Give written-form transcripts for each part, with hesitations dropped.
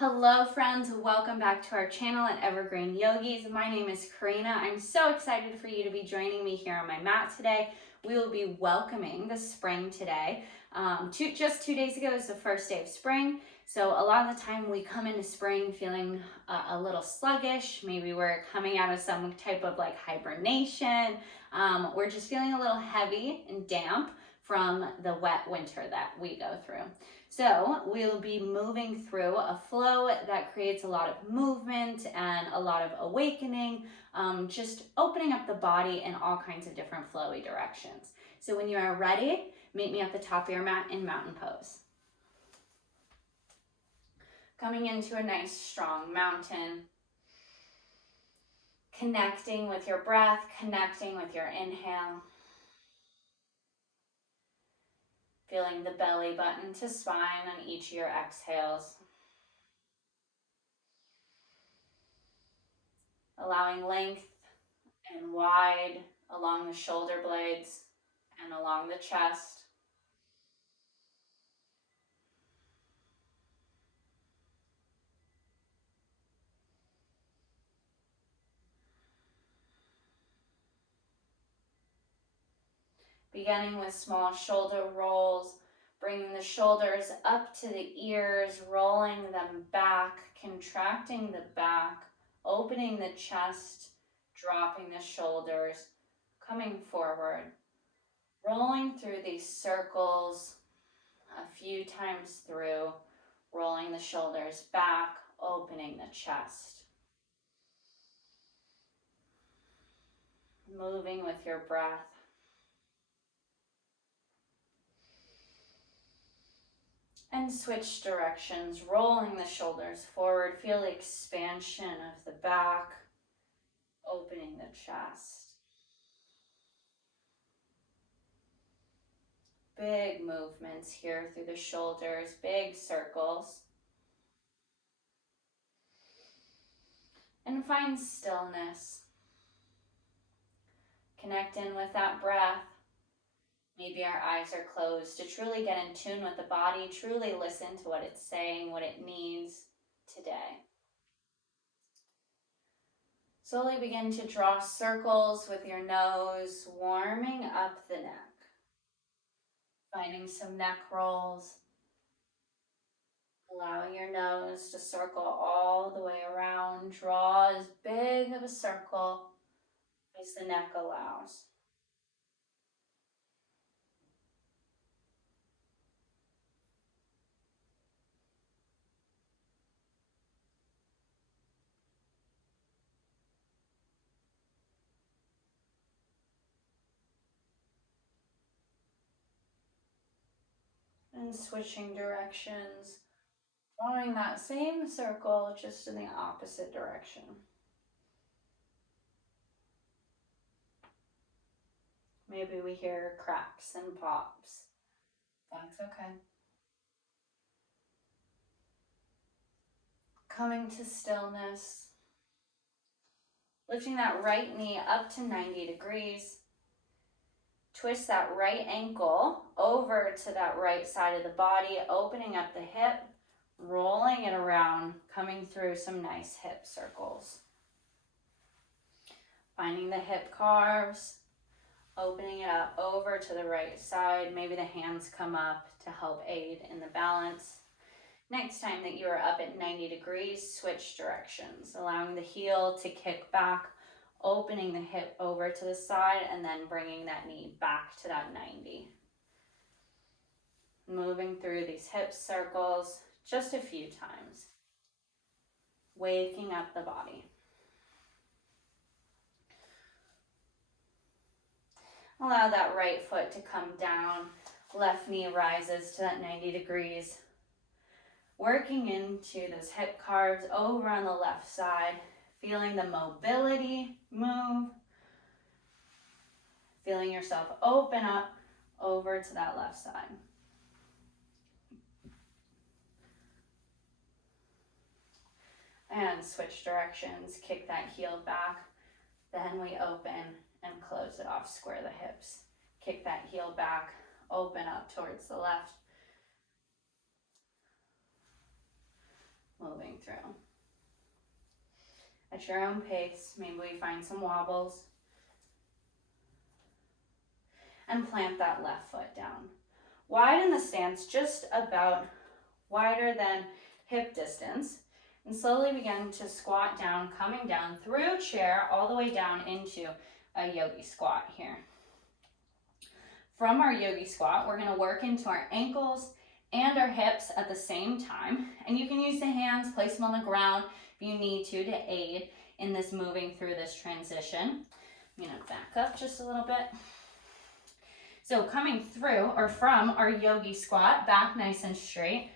Hello friends, welcome back to our channel at Evergreen Yogis. My name is Karina. I'm so excited for you to be joining me here on my mat today. We will be welcoming the spring today. Just 2 days ago is the first day of spring. So a lot of the time we come into spring feeling a little sluggish. Maybe we're coming out of some type of like hibernation. We're just feeling a little heavy and damp from the wet winter that we go through. So we'll be moving through a flow that creates a lot of movement and a lot of awakening, just opening up the body in all kinds of different flowy directions. So when you are ready, meet me at the top of your mat in mountain pose. Coming into a nice strong mountain, connecting with your breath, connecting with your inhale. Feeling the belly button to spine on each of your exhales. Allowing length and wide along the shoulder blades and along the chest. Beginning with small shoulder rolls, bringing the shoulders up to the ears, rolling them back, contracting the back, opening the chest, dropping the shoulders, coming forward, rolling through these circles a few times through, rolling the shoulders back, opening the chest. Moving with your breath. And switch directions, rolling the shoulders forward. Feel the expansion of the back, opening the chest. Big movements here through the shoulders, big circles. And find stillness. Connect in with that breath. Maybe our eyes are closed to truly get in tune with the body, truly listen to what it's saying, what it needs today. Slowly begin to draw circles with your nose, warming up the neck. Finding some neck rolls. Allowing your nose to circle all the way around. Draw as big of a circle as the neck allows. And switching directions, drawing that same circle just in the opposite direction. Maybe we hear cracks and pops. That's okay. Coming to stillness. Lifting that right knee up to 90 degrees. Twist that right ankle over to that right side of the body, opening up the hip, rolling it around, coming through some nice hip circles. Finding the hip carves, opening it up over to the right side. Maybe the hands come up to help aid in the balance. Next time that you are up at 90 degrees, switch directions, allowing the heel to kick back, opening the hip over to the side, and then bringing that knee back to that 90. Moving through these hip circles just a few times. Waking up the body. Allow that right foot to come down. Left knee rises to that 90 degrees. Working into those hip carves over on the left side. Feeling the mobility move. Feeling yourself open up over to that left side. And switch directions, kick that heel back. Then we open and close it off, square the hips. Kick that heel back, open up towards the left. Moving through. At your own pace, maybe we find some wobbles. And plant that left foot down. Widen the stance just about wider than hip distance. And slowly begin to squat down, coming down through chair all the way down into a yogi squat here. From our yogi squat, we're going to work into our ankles and our hips at the same time. And you can use the hands, place them on the ground if you need to aid in this moving through this transition. I'm going to back up just a little bit. So coming through or from our yogi squat, back nice and straight,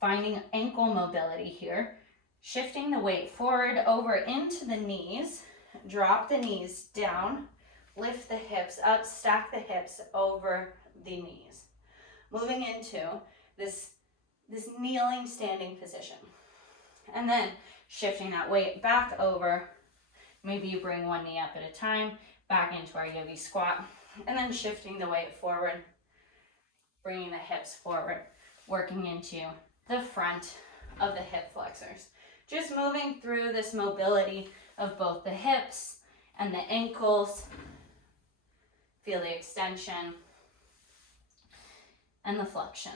finding ankle mobility here, shifting the weight forward over into the knees, drop the knees down, lift the hips up, stack the hips over the knees. Moving into this kneeling standing position. And then shifting that weight back over, maybe you bring one knee up at a time, back into our yogi squat. And then shifting the weight forward, bringing the hips forward, working into the front of the hip flexors. Just moving through this mobility of both the hips and the ankles. Feel the extension and the flexion.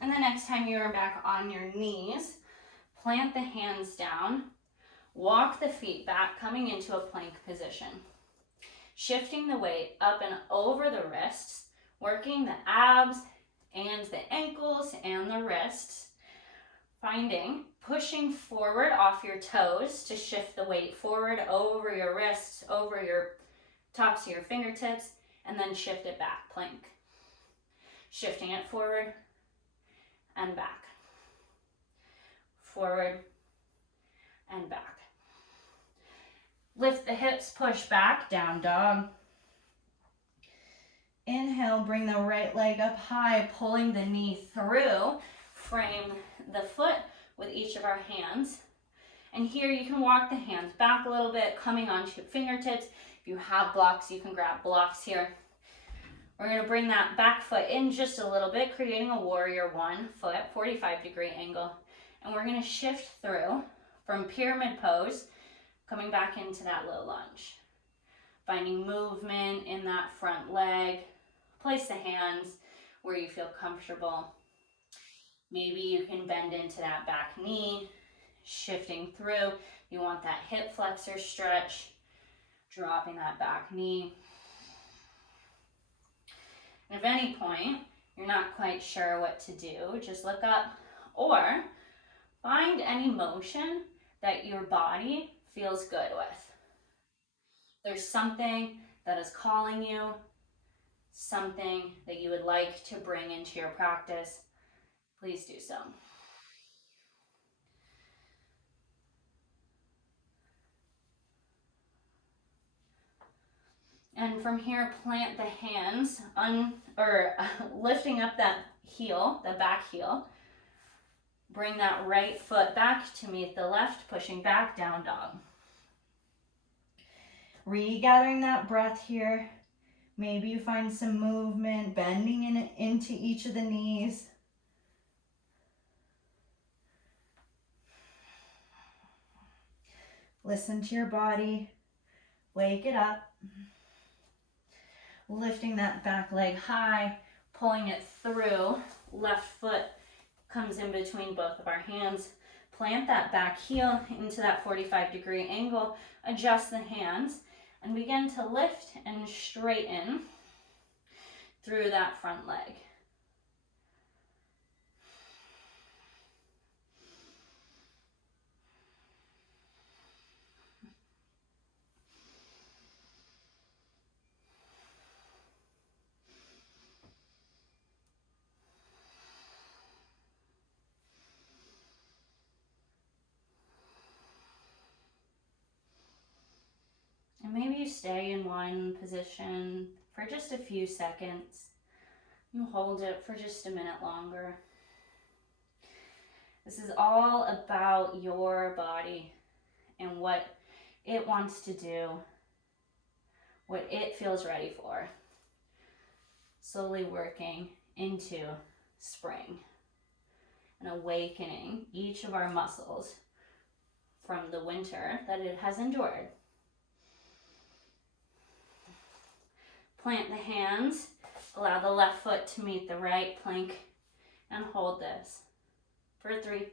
And the next time you are back on your knees, plant the hands down, walk the feet back, coming into a plank position. Shifting the weight up and over the wrists, working the abs and the ankles and the wrists. Finding, pushing forward off your toes to shift the weight forward over your wrists, over your tops of your fingertips, and then shift it back, plank. Shifting it forward and back, forward and back. Lift the hips, push back, down dog. Inhale, bring the right leg up high, pulling the knee through. Frame the foot with each of our hands. And here you can walk the hands back a little bit, coming onto your fingertips. If you have blocks, you can grab blocks here. We're going to bring that back foot in just a little bit, creating a warrior one foot, 45-degree angle. And we're going to shift through from pyramid pose, coming back into that low lunge. Finding movement in that front leg. Place the hands where you feel comfortable. Maybe you can bend into that back knee, shifting through. You want that hip flexor stretch, dropping that back knee. And if at any point you're not quite sure what to do, just look up or find any motion that your body feels good with. There's something that is calling you, something that you would like to bring into your practice, please do so. And from here, plant the hands, lifting up that heel, the back heel. Bring that right foot back to meet the left, pushing back, down dog. Regathering that breath here. Maybe you find some movement, bending into each of the knees. Listen to your body. Wake it up. Lifting that back leg high, pulling it through. Left foot comes in between both of our hands. Plant that back heel into that 45-degree angle. Adjust the hands and begin to lift and straighten through that front leg. And maybe you stay in one position for just a few seconds. You hold it for just a minute longer. This is all about your body and what it wants to do, what it feels ready for. Slowly working into spring and awakening each of our muscles from the winter that it has endured. Plant the hands, allow the left foot to meet the right plank, and hold this for 3,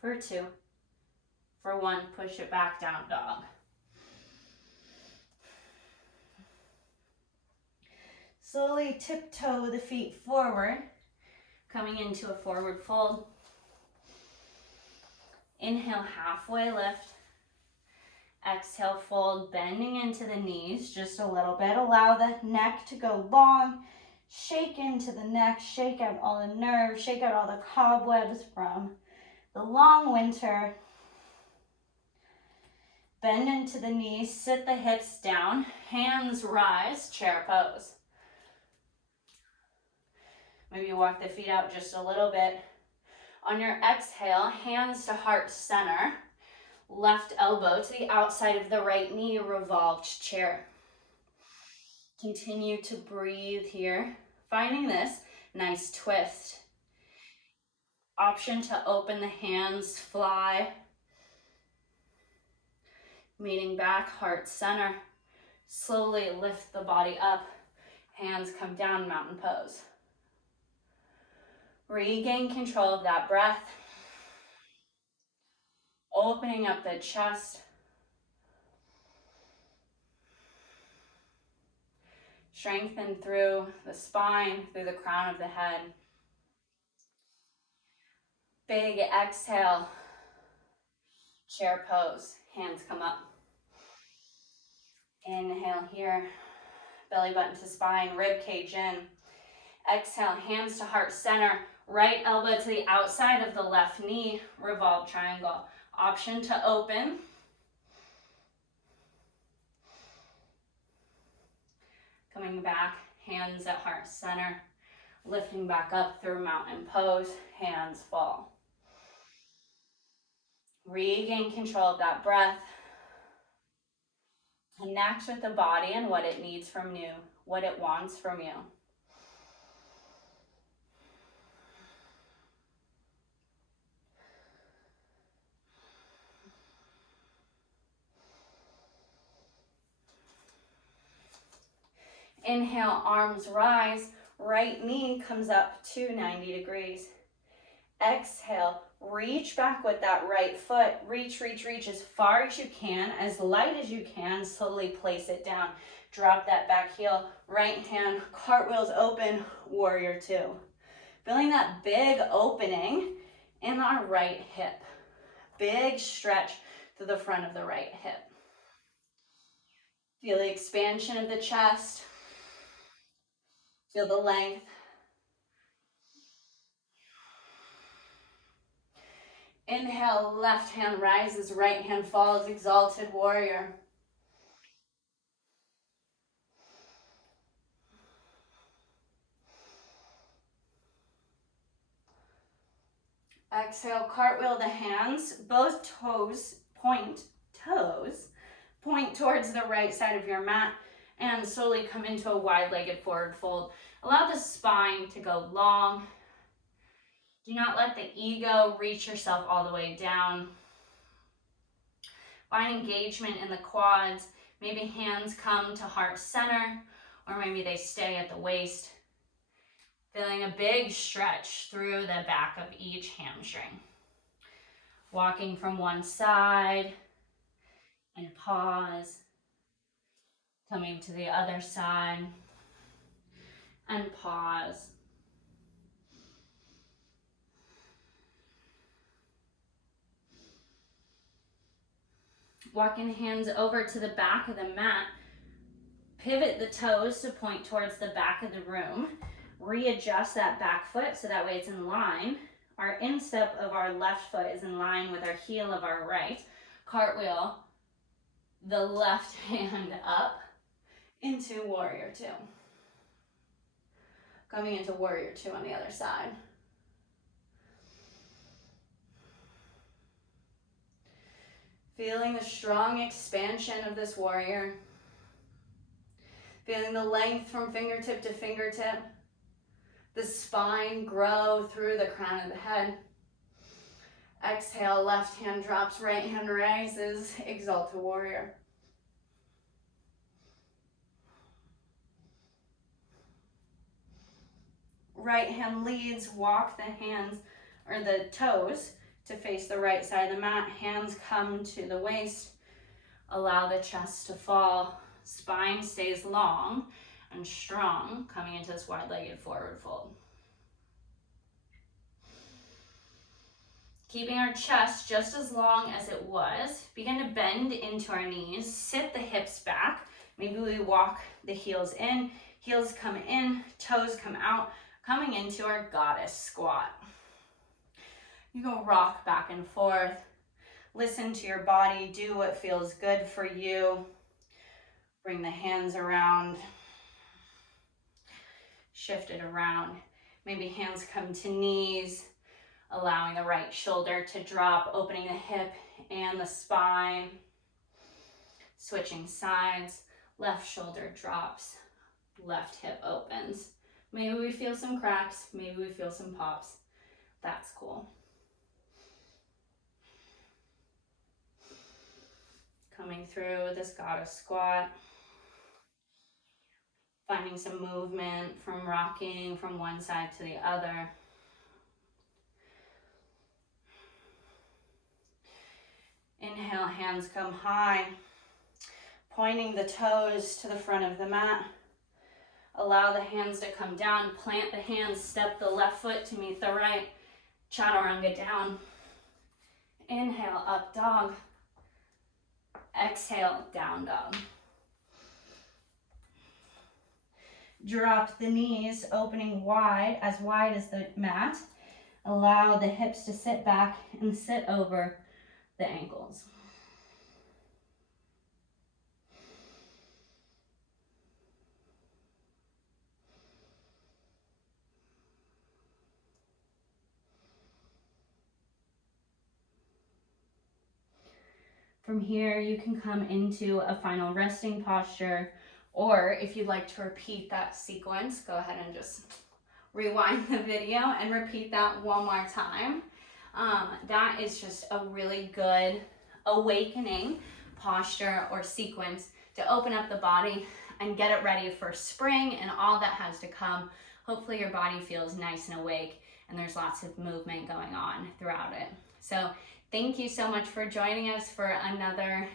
for 2, for 1, push it back, down dog. Slowly tiptoe the feet forward, coming into a forward fold. Inhale, halfway lift. Exhale, fold, bending into the knees just a little bit. Allow the neck to go long. Shake into the neck, shake out all the nerves, shake out all the cobwebs from the long winter. Bend into the knees, sit the hips down, hands rise, chair pose. Maybe walk the feet out just a little bit. On your exhale, hands to heart center. Left elbow to the outside of the right knee, revolved chair. Continue to breathe here, finding this nice twist. Option to open the hands, fly. Meeting back, heart center. Slowly lift the body up. Hands come down, mountain pose. Regain control of that breath. Opening up the chest. Strengthen through the spine, through the crown of the head. Big exhale. Chair pose. Hands come up. Inhale here. Belly button to spine, rib cage in. Exhale, hands to heart center. Right elbow to the outside of the left knee, revolve triangle. Option to open. Coming back, hands at heart center. Lifting back up through mountain pose, hands fall. Regain control of that breath. Connect with the body and what it needs from you, what it wants from you. Inhale, arms rise, right knee comes up to 90 degrees. Exhale, reach back with that right foot. Reach, reach, reach as far as you can, as light as you can. Slowly place it down. Drop that back heel. Right hand, cartwheels open, warrior 2. Feeling that big opening in our right hip. Big stretch through the front of the right hip. Feel the expansion of the chest. Feel the length. Inhale, left hand rises, right hand falls, exalted warrior. Exhale, cartwheel the hands, both toes point towards the right side of your mat, and slowly come into a wide-legged forward fold. Allow the spine to go long. Do not let the ego reach yourself all the way down. Find engagement in the quads. Maybe hands come to heart center, or maybe they stay at the waist. Feeling a big stretch through the back of each hamstring. Walking from one side and pause. Coming to the other side and pause. Walking the hands over to the back of the mat. Pivot the toes to point towards the back of the room. Readjust that back foot so that way it's in line. Our instep of our left foot is in line with our heel of our right. Cartwheel the left hand up into warrior 2. Coming into warrior 2 on the other side. Feeling the strong expansion of this warrior. Feeling the length from fingertip to fingertip. The spine grow through the crown of the head. Exhale, left hand drops, right hand rises, exalted warrior. Right hand leads, walk the hands or the toes to face the right side of the mat. Hands come to the waist. Allow the chest to fall. Spine stays long and strong, coming into this wide-legged forward fold. Keeping our chest just as long as it was. Begin to bend into our knees. Sit the hips back. Maybe we walk the heels in. Heels come in, toes come out, coming into our goddess squat. You go rock back and forth. Listen to your body. Do what feels good for you. Bring the hands around. Shift it around. Maybe hands come to knees, allowing the right shoulder to drop, opening the hip and the spine. Switching sides. Left shoulder drops. Left hip opens. Maybe we feel some cracks. Maybe we feel some pops. That's cool. Coming through this goddess squat. Finding some movement from rocking from one side to the other. Inhale, hands come high. Pointing the toes to the front of the mat. Allow the hands to come down. Plant the hands, step the left foot to meet the right. Chaturanga down. Inhale, up dog. Exhale, down dog. Drop the knees, opening wide as the mat. Allow the hips to sit back and sit over the ankles. From here, you can come into a final resting posture, or if you'd like to repeat that sequence, go ahead and just rewind the video and repeat that one more time. That is just a really good awakening posture or sequence to open up the body and get it ready for spring and all that has to come. Hopefully your body feels nice and awake and there's lots of movement going on throughout it. So thank you so much for joining us for another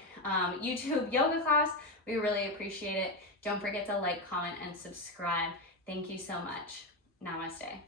YouTube yoga class. We really appreciate it. Don't forget to like, comment, and subscribe. Thank you so much. Namaste.